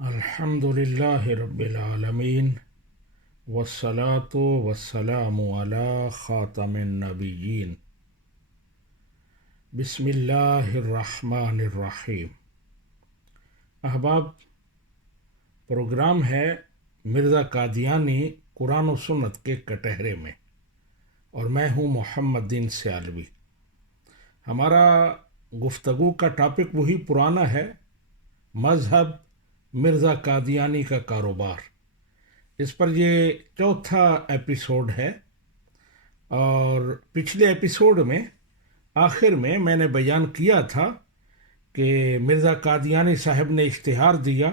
الحمدللہ رب العالمین والصلاة والسلام علی خاتم النبیین بسم اللہ الرحمن الرحیم۔ احباب، پروگرام ہے مرزا قادیانی قرآن و سنت کے کٹہرے میں، اور میں ہوں محمد دین سیالوی۔ ہمارا گفتگو کا ٹاپک وہی پرانا ہے، مذہب مرزا قادیانی کا کاروبار۔ اس پر یہ چوتھا ایپیسوڈ ہے، اور پچھلے ایپیسوڈ میں آخر میں نے بیان کیا تھا کہ مرزا قادیانی صاحب نے اشتہار دیا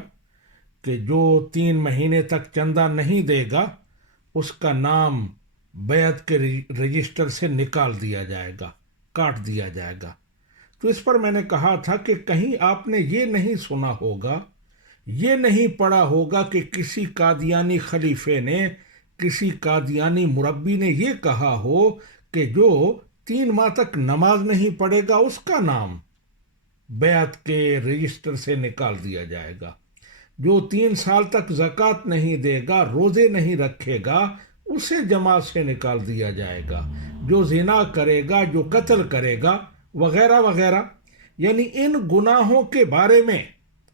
کہ جو 3 مہینے تک چندہ نہیں دے گا اس کا نام بیعت کے رجسٹر سے نکال دیا جائے گا، کاٹ دیا جائے گا۔ تو اس پر میں نے کہا تھا کہ کہیں آپ نے یہ نہیں سنا ہوگا، یہ نہیں پڑھا ہوگا کہ کسی قادیانی خلیفے نے، کسی قادیانی مربی نے یہ کہا ہو کہ جو 3 ماہ تک نماز نہیں پڑھے گا اس کا نام بیعت کے رجسٹر سے نکال دیا جائے گا، جو 3 سال تک زکوٰۃ نہیں دے گا، روزے نہیں رکھے گا، اسے جماعت سے نکال دیا جائے گا، جو زنا کرے گا، جو قتل کرے گا، وغیرہ وغیرہ۔ یعنی ان گناہوں کے بارے میں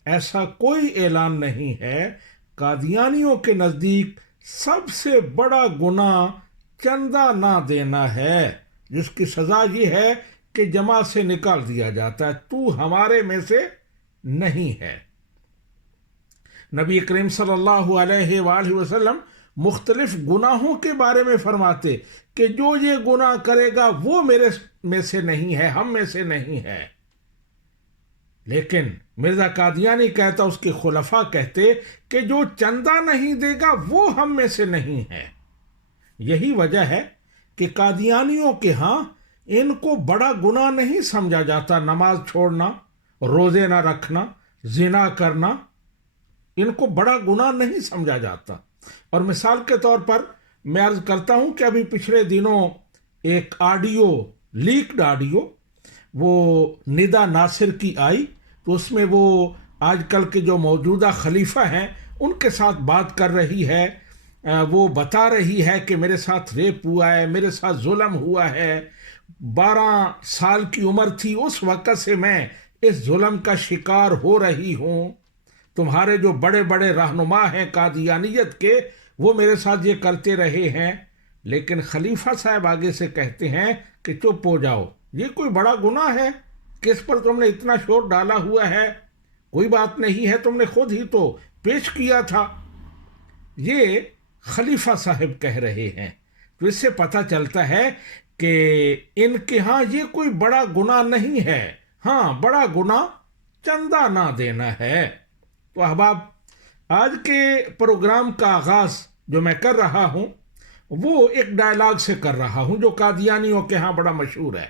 ایسا کوئی اعلان نہیں ہے۔ قادیانیوں کے نزدیک سب سے بڑا گناہ چندہ نہ دینا ہے، جس کی سزا یہ ہے کہ جماعت سے نکال دیا جاتا ہے، تو ہمارے میں سے نہیں ہے۔ نبی کریم صلی اللہ علیہ وآلہ وسلم مختلف گناہوں کے بارے میں فرماتے کہ جو یہ گناہ کرے گا وہ میرے میں سے نہیں ہے، ہم میں سے نہیں ہے۔ لیکن مرزا قادیانی کہتا، اس کے خلفاء کہتے کہ جو چندہ نہیں دے گا وہ ہم میں سے نہیں ہے۔ یہی وجہ ہے کہ قادیانیوں کے ہاں ان کو بڑا گناہ نہیں سمجھا جاتا، نماز چھوڑنا، روزے نہ رکھنا، زنا کرنا، ان کو بڑا گناہ نہیں سمجھا جاتا۔ اور مثال کے طور پر میں عرض کرتا ہوں کہ ابھی پچھلے دنوں ایک آڈیو، لیکڈ آڈیو، وہ ندا ناصر کی آئی، تو اس میں وہ آج کل کے جو موجودہ خلیفہ ہیں ان کے ساتھ بات کر رہی ہے۔ وہ بتا رہی ہے کہ میرے ساتھ ریپ ہوا ہے، میرے ساتھ ظلم ہوا ہے، 12 سال کی عمر تھی اس وقت سے میں اس ظلم کا شکار ہو رہی ہوں۔ تمہارے جو بڑے بڑے رہنما ہیں قادیانیت کے، وہ میرے ساتھ یہ کرتے رہے ہیں۔ لیکن خلیفہ صاحب آگے سے کہتے ہیں کہ چپ ہو جاؤ، یہ کوئی بڑا گناہ ہے؟ کس پر تم نے اتنا شور ڈالا ہوا ہے؟ کوئی بات نہیں ہے، تم نے خود ہی تو پیش کیا تھا۔ یہ خلیفہ صاحب کہہ رہے ہیں۔ تو اس سے پتہ چلتا ہے کہ ان کے ہاں یہ کوئی بڑا گناہ نہیں ہے، ہاں بڑا گناہ چندہ نہ دینا ہے۔ تو احباب، آج کے پروگرام کا آغاز جو میں کر رہا ہوں وہ ایک ڈائلاگ سے کر رہا ہوں جو قادیانیوں کے ہاں بڑا مشہور ہے،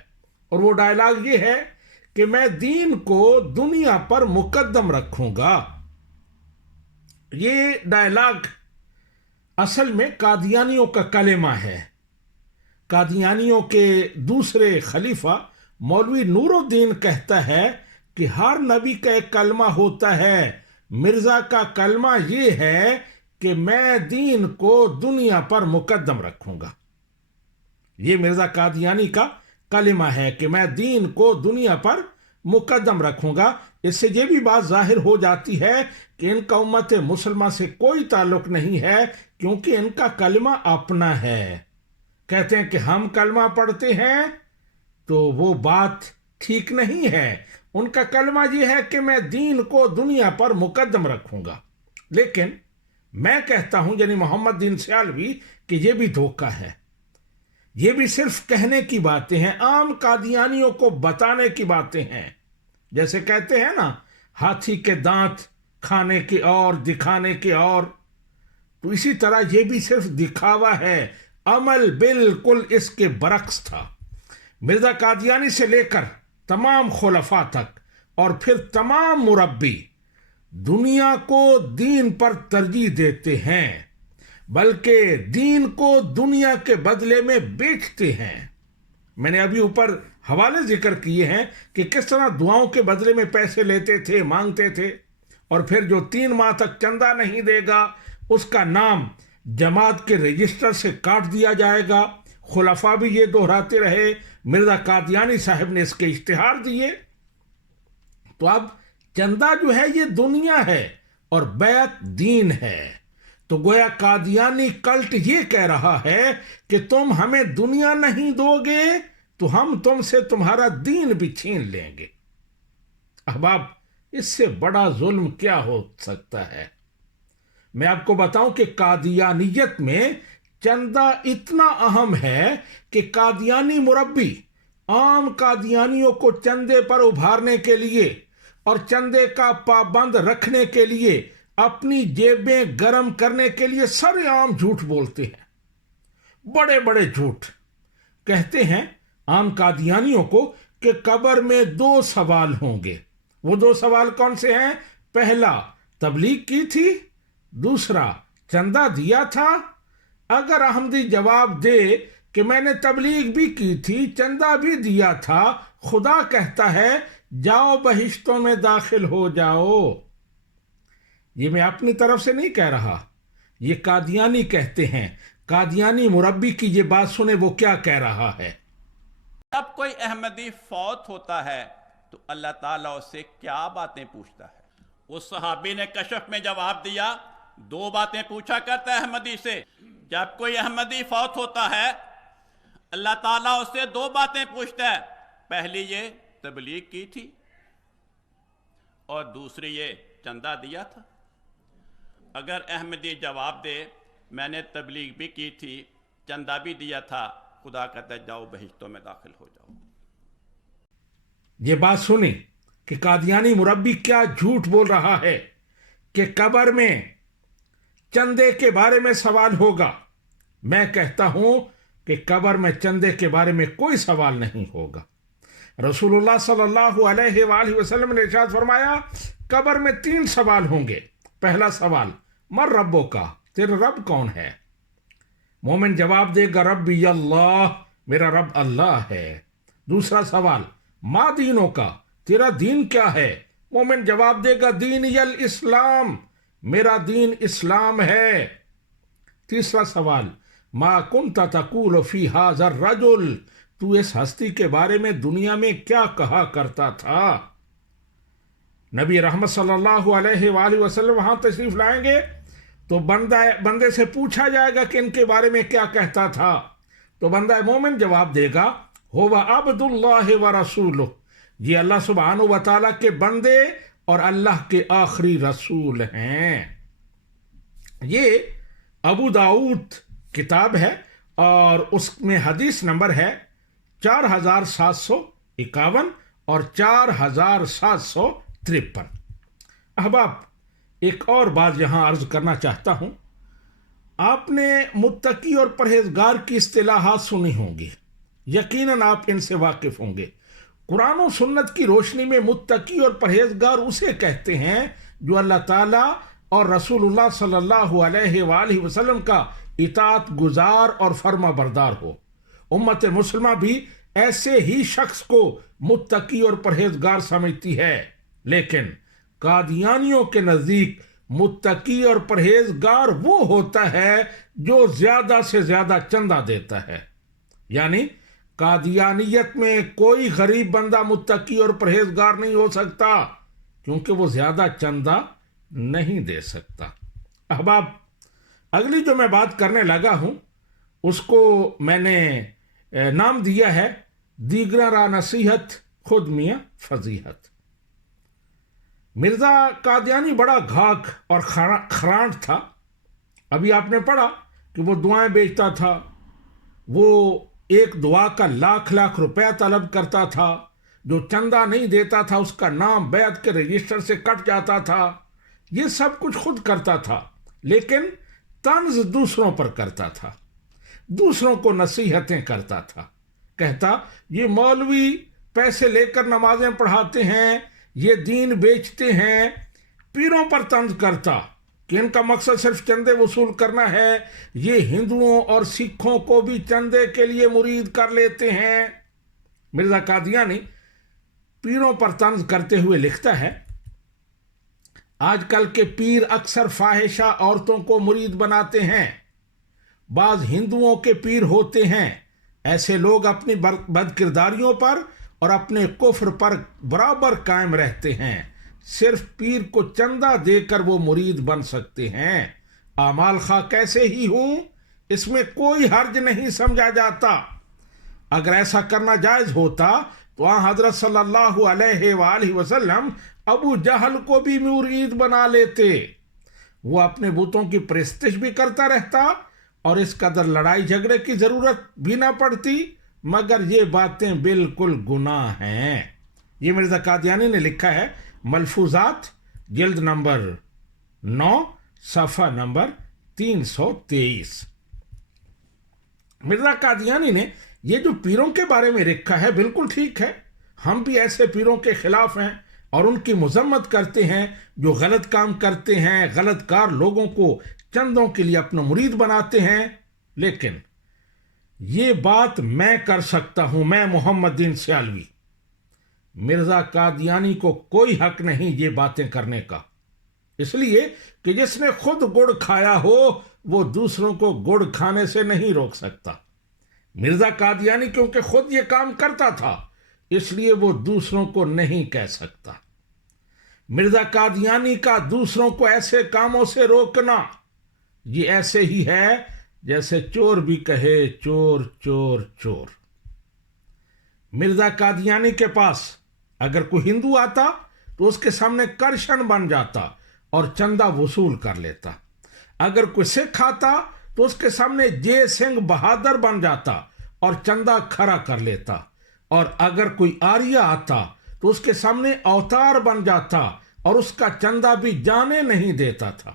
اور وہ ڈائلاگ یہ ہے کہ میں دین کو دنیا پر مقدم رکھوں گا۔ یہ ڈائلاگ اصل میں قادیانیوں کا کلمہ ہے۔ قادیانیوں کے دوسرے خلیفہ مولوی نور الدین کہتا ہے کہ ہر نبی کا ایک کلمہ ہوتا ہے، مرزا کا کلمہ یہ ہے کہ میں دین کو دنیا پر مقدم رکھوں گا۔ یہ مرزا قادیانی کا کلمہ ہے کہ میں دین کو دنیا پر مقدم رکھوں گا۔ اس سے یہ بھی بات ظاہر ہو جاتی ہے کہ ان کا امت مسلمہ سے کوئی تعلق نہیں ہے، کیونکہ ان کا کلمہ اپنا ہے۔ کہتے ہیں کہ ہم کلمہ پڑھتے ہیں، تو وہ بات ٹھیک نہیں ہے۔ ان کا کلمہ یہ ہے کہ میں دین کو دنیا پر مقدم رکھوں گا۔ لیکن میں کہتا ہوں، یعنی محمد دین سیالوی، کہ یہ بھی دھوکہ ہے۔ یہ بھی صرف کہنے کی باتیں ہیں، عام قادیانیوں کو بتانے کی باتیں ہیں۔ جیسے کہتے ہیں نا، ہاتھی کے دانت کھانے کے اور دکھانے کے اور، تو اسی طرح یہ بھی صرف دکھاوا ہے، عمل بالکل اس کے برعکس تھا۔ مرزا قادیانی سے لے کر تمام خلفاء تک اور پھر تمام مربی دنیا کو دین پر ترجیح دیتے ہیں، بلکہ دین کو دنیا کے بدلے میں بیچتے ہیں۔ میں نے ابھی اوپر حوالے ذکر کیے ہیں کہ کس طرح دعاؤں کے بدلے میں پیسے لیتے تھے، مانگتے تھے، اور پھر جو 3 ماہ تک چندہ نہیں دے گا اس کا نام جماعت کے رجسٹر سے کاٹ دیا جائے گا۔ خلفاء بھی یہ دہراتے رہے، مرزا قادیانی صاحب نے اس کے اشتہار دیے۔ تو اب چندہ جو ہے یہ دنیا ہے اور بیعت دین ہے۔ تو گویا قادیانی کلٹ یہ کہہ رہا ہے کہ تم ہمیں دنیا نہیں دو گے تو ہم تم سے تمہارا دین بھی چھین لیں گے۔ احباب، اس سے بڑا ظلم کیا ہو سکتا ہے؟ میں آپ کو بتاؤں کہ قادیانیت میں چندہ اتنا اہم ہے کہ قادیانی مربی عام قادیانیوں کو چندے پر ابھارنے کے لیے اور چندے کا پابند رکھنے کے لیے اپنی جیبیں گرم کرنے کے لیے سر عام جھوٹ بولتے ہیں، بڑے بڑے جھوٹ۔ کہتے ہیں عام قادیانیوں کو کہ قبر میں 2 سوال ہوں گے۔ وہ 2 سوال کون سے ہیں؟ پہلا، تبلیغ کی تھی؟ دوسرا، چندہ دیا تھا؟ اگر احمدی جواب دے کہ میں نے تبلیغ بھی کی تھی، چندہ بھی دیا تھا، خدا کہتا ہے جاؤ بہشتوں میں داخل ہو جاؤ۔ یہ میں اپنی طرف سے نہیں کہہ رہا، یہ قادیانی کہتے ہیں۔ قادیانی مربی کی یہ بات سنیں وہ کیا کہہ رہا ہے۔ جب کوئی احمدی فوت ہوتا ہے تو اللہ تعالیٰ اس سے کیا باتیں پوچھتا ہے؟ اس صحابی نے کشف میں جواب دیا، 2 باتیں پوچھا کرتا ہے احمدی سے۔ جب کوئی احمدی فوت ہوتا ہے اللہ تعالیٰ اس سے 2 باتیں پوچھتا ہے، پہلی یہ تبلیغ کی تھی اور دوسری یہ چندہ دیا تھا۔ اگر احمدی جواب دے میں نے تبلیغ بھی کی تھی، چندہ بھی دیا تھا، خدا کہتا ہے جاؤ بہشتوں میں داخل ہو جاؤ۔ یہ بات سنیں کہ قادیانی مربی کیا جھوٹ بول رہا ہے کہ قبر میں چندے کے بارے میں سوال ہوگا۔ میں کہتا ہوں کہ قبر میں چندے کے بارے میں کوئی سوال نہیں ہوگا۔ رسول اللہ صلی اللہ علیہ وآلہ وسلم نے ارشاد فرمایا قبر میں 3 سوال ہوں گے۔ پہلا سوال، من ربو کا، تیرا رب کون ہے؟ مومن جواب دے گا ربی اللہ، میرا رب اللہ ہے۔ دوسرا سوال، ما دینوں کا، تیرا دین کیا ہے؟ مومن جواب دے گا دینی الاسلام، میرا دین اسلام ہے۔ تیسرا سوال، ما کنت تقول فی ھذا الرجل، تو اس ہستی کے بارے میں دنیا میں کیا کہا کرتا تھا؟ نبی رحمت صلی اللہ علیہ وآلہ وسلم وہاں تشریف لائیں گے تو بندے سے پوچھا جائے گا کہ ان کے بارے میں کیا کہتا تھا، تو بندہ مومن جواب دے گا ہوا عبد اللہ و رسولہ، یہ اللہ سبحانہ و تعالیٰ کے بندے اور اللہ کے آخری رسول ہیں۔ یہ ابو داؤد کتاب ہے اور اس میں حدیث نمبر ہے 4751 اور 4753۔ احباب، ایک اور بات یہاں عرض کرنا چاہتا ہوں۔ آپ نے متقی اور پرہیزگار کی اصطلاحات سنی ہوں گی، یقیناً آپ ان سے واقف ہوں گے۔ قرآن و سنت کی روشنی میں متقی اور پرہیزگار اسے کہتے ہیں جو اللہ تعالیٰ اور رسول اللہ صلی اللہ علیہ وآلہ وسلم کا اطاعت گزار اور فرما بردار ہو۔ امت مسلمہ بھی ایسے ہی شخص کو متقی اور پرہیزگار سمجھتی ہے، لیکن قادیانیوں کے نزدیک متقی اور پرہیزگار وہ ہوتا ہے جو زیادہ سے زیادہ چندہ دیتا ہے۔ یعنی قادیانیت میں کوئی غریب بندہ متقی اور پرہیزگار نہیں ہو سکتا کیونکہ وہ زیادہ چندہ نہیں دے سکتا۔ احباب، اگلی جو میں بات کرنے لگا ہوں اس کو میں نے نام دیا ہے دیگراں را نصیحت خود میاں فضیحت۔ مرزا قادیانی بڑا گھاک اور خرانٹ تھا۔ ابھی آپ نے پڑھا کہ وہ دعائیں بیچتا تھا، وہ ایک دعا کا لاکھ روپیہ طلب کرتا تھا، جو چندہ نہیں دیتا تھا اس کا نام بیعت کے رجسٹر سے کٹ جاتا تھا۔ یہ سب کچھ خود کرتا تھا لیکن طنز دوسروں پر کرتا تھا، دوسروں کو نصیحتیں کرتا تھا۔ کہتا یہ مولوی پیسے لے کر نمازیں پڑھاتے ہیں، یہ دین بیچتے ہیں۔ پیروں پر طنز کرتا کہ ان کا مقصد صرف چندے وصول کرنا ہے، یہ ہندوؤں اور سکھوں کو بھی چندے کے لیے مرید کر لیتے ہیں۔ مرزا قادیانی پیروں پر طنز کرتے ہوئے لکھتا ہے آج کل کے پیر اکثر فاحشہ عورتوں کو مرید بناتے ہیں. بعض ہندوؤں کے پیر ہوتے ہیں. ایسے لوگ اپنی بد کرداریوں پر اور اپنے کفر پر برابر قائم رہتے ہیں. صرف پیر کو چندہ دے کر وہ مرید بن سکتے ہیں. اعمال خواہ کیسے ہی ہوں، اس میں کوئی حرج نہیں سمجھا جاتا. اگر ایسا کرنا جائز ہوتا تو حضرت صلی اللہ علیہ وآلہ وسلم ابو جہل کو بھی مرید بنا لیتے. وہ اپنے بتوں کی پرستش بھی کرتا رہتا اور اس قدر لڑائی جھگڑے کی ضرورت بھی نہ پڑتی. مگر یہ باتیں بالکل گناہ ہیں. یہ مرزا قادیانی نے لکھا ہے ملفوظات، جلد نمبر 9، صفحہ نمبر 323. مرزا قادیانی نے یہ جو پیروں کے بارے میں لکھا ہے بالکل ٹھیک ہے. ہم بھی ایسے پیروں کے خلاف ہیں اور ان کی مذمت کرتے ہیں جو غلط کام کرتے ہیں، غلط کار لوگوں کو چندوں کے لیے اپنا مرید بناتے ہیں. لیکن یہ بات میں کر سکتا ہوں، میں محمد دین سیالوی. مرزا قادیانی کو کوئی حق نہیں یہ باتیں کرنے کا، اس لیے کہ جس نے خود گڑ کھایا ہو وہ دوسروں کو گڑ کھانے سے نہیں روک سکتا. مرزا قادیانی کیونکہ خود یہ کام کرتا تھا اس لیے وہ دوسروں کو نہیں کہہ سکتا. مرزا قادیانی کا دوسروں کو ایسے کاموں سے روکنا یہ ایسے ہی ہے جیسے چور بھی کہے چور چور چور. مرزا قادیانی کے پاس اگر کوئی ہندو آتا تو اس کے سامنے کرشن بن جاتا اور چندہ وصول کر لیتا. اگر کوئی سکھ آتا تو اس کے سامنے جے سنگھ بہادر بن جاتا اور چندہ کھڑا کر لیتا. اور اگر کوئی آریہ آتا تو اس کے سامنے اوتار بن جاتا اور اس کا چندہ بھی جانے نہیں دیتا تھا.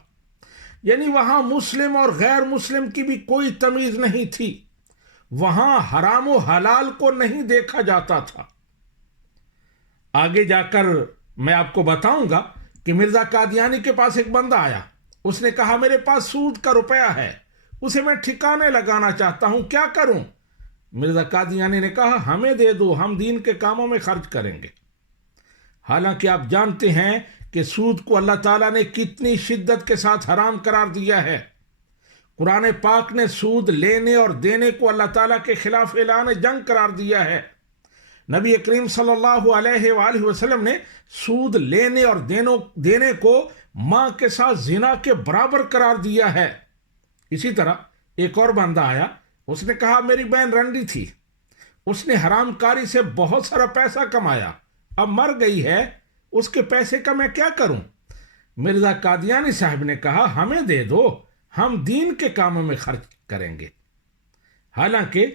یعنی وہاں مسلم اور غیر مسلم کی بھی کوئی تمیز نہیں تھی. وہاں حرام و حلال کو نہیں دیکھا جاتا تھا. آگے جا کر میں آپ کو بتاؤں گا کہ مرزا قادیانی کے پاس ایک بندہ آیا. اس نے کہا میرے پاس سود کا روپیہ ہے، اسے میں ٹھکانے لگانا چاہتا ہوں، کیا کروں؟ مرزا قادیانی نے کہا ہمیں دے دو، ہم دین کے کاموں میں خرچ کریں گے. حالانکہ آپ جانتے ہیں کہ سود کو اللہ تعالیٰ نے کتنی شدت کے ساتھ حرام قرار دیا ہے. قرآن پاک نے سود لینے اور دینے کو اللہ تعالیٰ کے خلاف اعلان جنگ قرار دیا ہے. نبی کریم صلی اللہ علیہ وآلہ وسلم نے سود لینے اور دینے کو ماں کے ساتھ زنا کے برابر قرار دیا ہے. اسی طرح ایک اور بندہ آیا، اس نے کہا میری بہن رنڈی تھی، اس نے حرام کاری سے بہت سارا پیسہ کمایا، اب مر گئی ہے، اس کے پیسے کا میں کیا کروں؟ مرزا قادیانی صاحب نے کہا ہمیں دے دو، ہم دین کے کاموں میں خرچ کریں گے. حالانکہ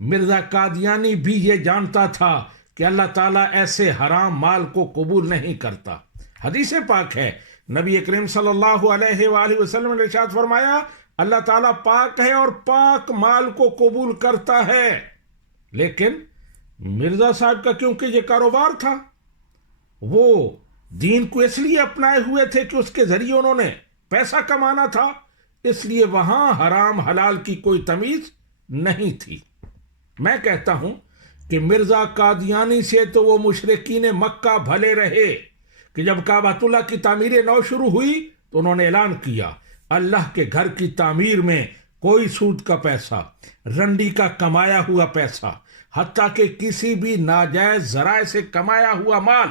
مرزا قادیانی بھی یہ جانتا تھا کہ اللہ تعالیٰ ایسے حرام مال کو قبول نہیں کرتا. حدیث پاک ہے، نبی کریم صلی اللہ علیہ وآلہ وسلم نے ارشاد فرمایا اللہ تعالیٰ پاک ہے اور پاک مال کو قبول کرتا ہے. لیکن مرزا صاحب کا کیونکہ یہ کاروبار تھا، وہ دین کو اس لیے اپنائے ہوئے تھے کہ اس کے ذریعے انہوں نے پیسہ کمانا تھا، اس لیے وہاں حرام حلال کی کوئی تمیز نہیں تھی. میں کہتا ہوں کہ مرزا قادیانی سے تو وہ مشرکین مکہ بھلے رہے کہ جب کعبۃ اللہ کی تعمیر نو شروع ہوئی تو انہوں نے اعلان کیا اللہ کے گھر کی تعمیر میں کوئی سود کا پیسہ، رنڈی کا کمایا ہوا پیسہ، حتیٰ کہ کسی بھی ناجائز ذرائع سے کمایا ہوا مال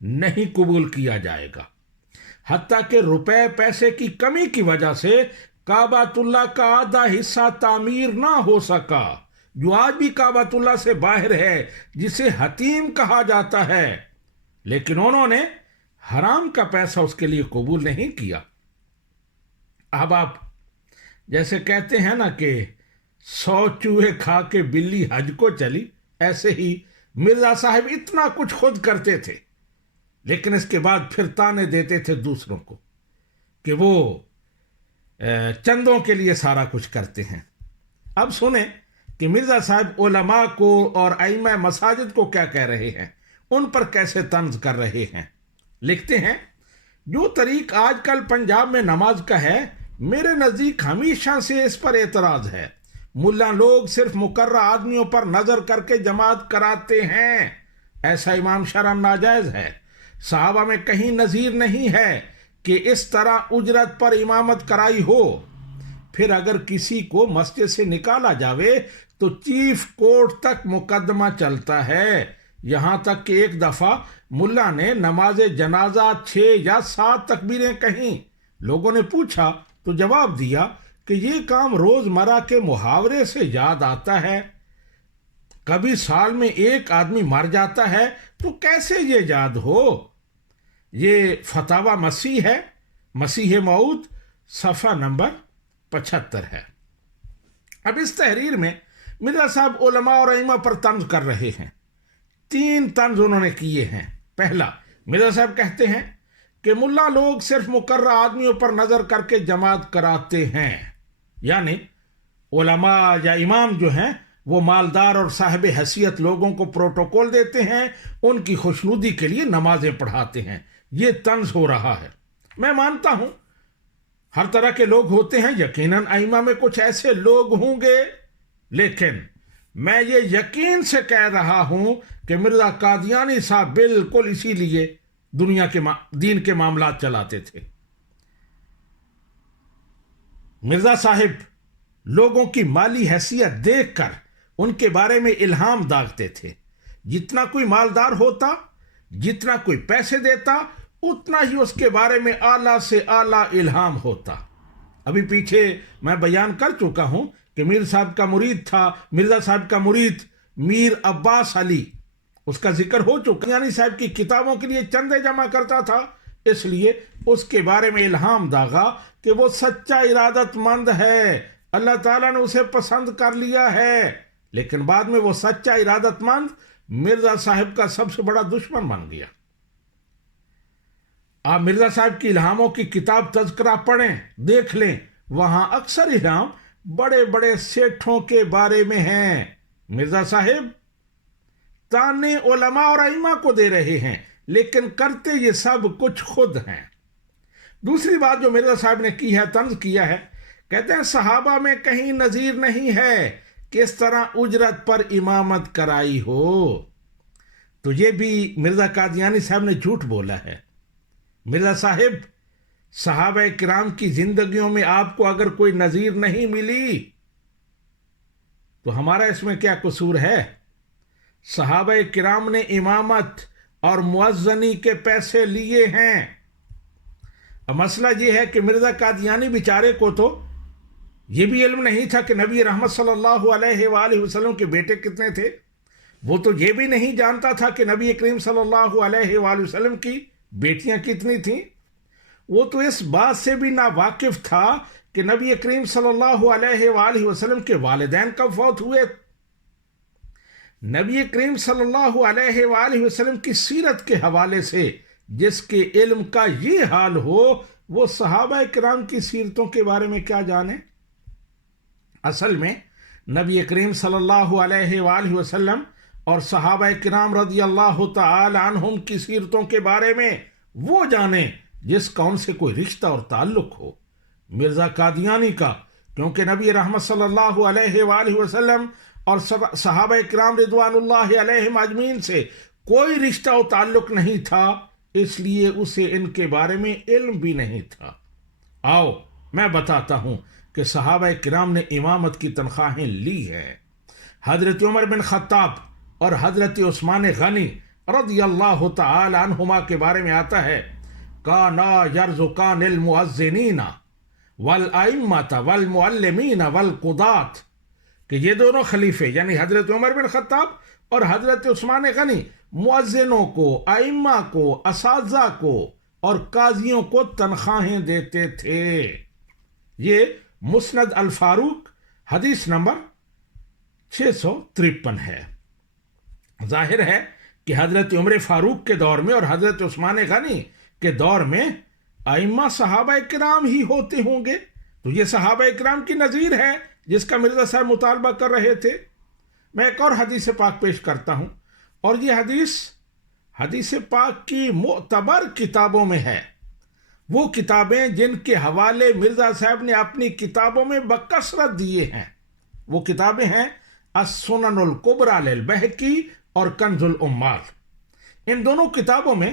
نہیں قبول کیا جائے گا. حتیٰ کہ روپے پیسے کی کمی کی وجہ سے کعبۃ اللہ کا آدھا حصہ تعمیر نہ ہو سکا، جو آج بھی کعبۃ اللہ سے باہر ہے، جسے حتیم کہا جاتا ہے. لیکن انہوں نے حرام کا پیسہ اس کے لیے قبول نہیں کیا. اب آپ جیسے کہتے ہیں نا کہ 100 چوہے کھا کے بلی حج کو چلی، ایسے ہی مرزا صاحب اتنا کچھ خود کرتے تھے لیکن اس کے بعد پھر تانے دیتے تھے دوسروں کو کہ وہ چندوں کے لیے سارا کچھ کرتے ہیں. اب سنیں کہ مرزا صاحب علماء کو اور ائمہ مساجد کو کیا کہہ رہے ہیں، ان پر کیسے طنز کر رہے ہیں. لکھتے ہیں جو طریق آج کل پنجاب میں نماز کا ہے، میرے نزدیک ہمیشہ سے اس پر اعتراض ہے. ملا لوگ صرف مقررہ آدمیوں پر نظر کر کے جماعت کراتے ہیں، ایسا امام شرعاً ناجائز ہے. صحابہ میں کہیں نظیر نہیں ہے کہ اس طرح اجرت پر امامت کرائی ہو۔ پھر اگر کسی کو مسجد سے نکالا جاوے تو چیف کورٹ تک مقدمہ چلتا ہے، یہاں تک کہ ایک دفعہ ملا نے نماز جنازہ 6 یا 7 تکبیریں کہیں۔ لوگوں نے پوچھا تو جواب دیا کہ یہ کام روزمرہ کے محاورے سے یاد آتا ہے، کبھی سال میں ایک آدمی مر جاتا ہے تو کیسے یہ یاد ہو؟ یہ فتاوی مسیح ہے، مسیح موعود، صفحہ نمبر 75 ہے۔ اب اس تحریر میں مرزا صاحب علماء اور ائمہ پر طنز کر رہے ہیں۔ 3 طنز انہوں نے کیے ہیں۔ پہلا، مرزا صاحب کہتے ہیں کہ ملا لوگ صرف مقررہ آدمیوں پر نظر کر کے جماعت کراتے ہیں، یعنی علماء یا امام جو ہیں وہ مالدار اور صاحب حیثیت لوگوں کو پروٹوکول دیتے ہیں، ان کی خوشنودی کے لیے نمازیں پڑھاتے ہیں۔ یہ طنز ہو رہا ہے۔ میں مانتا ہوں ہر طرح کے لوگ ہوتے ہیں، یقیناً ائمہ میں کچھ ایسے لوگ ہوں گے، لیکن میں یہ یقین سے کہہ رہا ہوں کہ مرزا قادیانی صاحب بالکل اسی لیے دنیا کے دین کے معاملات چلاتے تھے۔ مرزا صاحب لوگوں کی مالی حیثیت دیکھ کر ان کے بارے میں الہام داغتے تھے۔ جتنا کوئی مالدار ہوتا، جتنا کوئی پیسے دیتا، اتنا ہی اس کے بارے میں اعلیٰ سے اعلیٰ الہام ہوتا۔ ابھی پیچھے میں بیان کر چکا ہوں کہ میر صاحب کا مرید تھا، مرزا صاحب کا مرید میر عباس علی، اس کا ذکر ہو چکا، یعنی صاحب کی کتابوں کے لیے چندے جمع کرتا تھا، اس لیے اس کے بارے میں الہام داغا کہ وہ سچا ارادت مند ہے، اللہ تعالیٰ نے اسے پسند کر لیا ہے۔ لیکن بعد میں وہ سچا ارادت مند مرزا صاحب کا سب سے بڑا دشمن بن گیا۔ آپ مرزا صاحب کی الہاموں کی کتاب تذکرہ پڑھیں، دیکھ لیں، وہاں اکثر الہام بڑے بڑے سیٹھوں کے بارے میں ہیں۔ مرزا صاحب تانے علماء اور ائمہ کو دے رہے ہیں، لیکن کرتے یہ سب کچھ خود ہیں۔ دوسری بات جو مرزا صاحب نے کی ہے، طنز کیا ہے، کہتے ہیں صحابہ میں کہیں نظیر نہیں ہے کہ اس طرح اجرت پر امامت کرائی ہو۔ تو یہ بھی مرزا قادیانی صاحب نے جھوٹ بولا ہے۔ مرزا صاحب صحابہ کرام کی زندگیوں میں آپ کو اگر کوئی نظیر نہیں ملی تو ہمارا اس میں کیا قصور ہے؟ صحابہ کرام نے امامت اور مؤذنی کے پیسے لیے ہیں۔ اب مسئلہ یہ ہے کہ مرزا قادیانی بیچارے کو تو یہ بھی علم نہیں تھا کہ نبی رحمت صلی اللہ علیہ وآلہ وسلم کے بیٹے کتنے تھے، وہ تو یہ بھی نہیں جانتا تھا کہ نبی کریم صلی اللہ علیہ وآلہ وسلم کی بیٹیاں کتنی تھیں، وہ تو اس بات سے بھی ناواقف تھا کہ نبی کریم صلی اللہ علیہ وآلہ وسلم کے والدین کب فوت ہوئے۔ نبی کریم صلی اللہ علیہ وآلہ وسلم کی سیرت کے حوالے سے جس کے علم کا یہ حال ہو، وہ صحابہ کرام کی سیرتوں کے بارے میں کیا جانے؟ اصل میں نبی کریم صلی اللہ علیہ وآلہ وسلم اور صحابہ کرام رضی اللہ تعالی عنہم کی سیرتوں کے بارے میں وہ جانے جس کا ان سے کوئی رشتہ اور تعلق ہو۔ مرزا قادیانی کا کیونکہ نبی رحمت صلی اللہ علیہ وآلہ وسلم اور صحابہ کرام رضوان اللہ علیہم اجمعین سے کوئی رشتہ و تعلق نہیں تھا، اس لیے اسے ان کے بارے میں علم بھی نہیں تھا۔ آؤ میں بتاتا ہوں کہ صحابہ کرام نے امامت کی تنخواہیں لی ہیں۔ حضرت عمر بن خطاب اور حضرت عثمان غنی رضی اللہ تعالی عنہما کے بارے میں آتا ہے، کانا یرزقان المؤذنین والائمۃ والمعلمین والقضاۃ، کہ یہ دونوں خلیفے یعنی حضرت عمر بن خطاب اور حضرت عثمان غنی مؤذنوں کو، ائمہ کو، اساتذہ کو اور قاضیوں کو تنخواہیں دیتے تھے۔ یہ مسند الفاروق حدیث نمبر 653 ہے۔ ظاہر ہے کہ حضرت عمر فاروق کے دور میں اور حضرت عثمان غنی کے دور میں ائمہ صحابہ کرام ہی ہوتے ہوں گے، تو یہ صحابہ کرام کی نظیر ہے جس کا مرزا صاحب مطالبہ کر رہے تھے۔ میں ایک اور حدیث پاک پیش کرتا ہوں، اور یہ حدیث پاک کی معتبر کتابوں میں ہے، وہ کتابیں جن کے حوالے مرزا صاحب نے اپنی کتابوں میں بکثرت دیے ہیں۔ وہ کتابیں ہیں السنن الکبریٰ للبہقی اور کنز العمال۔ ان دونوں کتابوں میں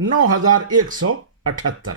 9178।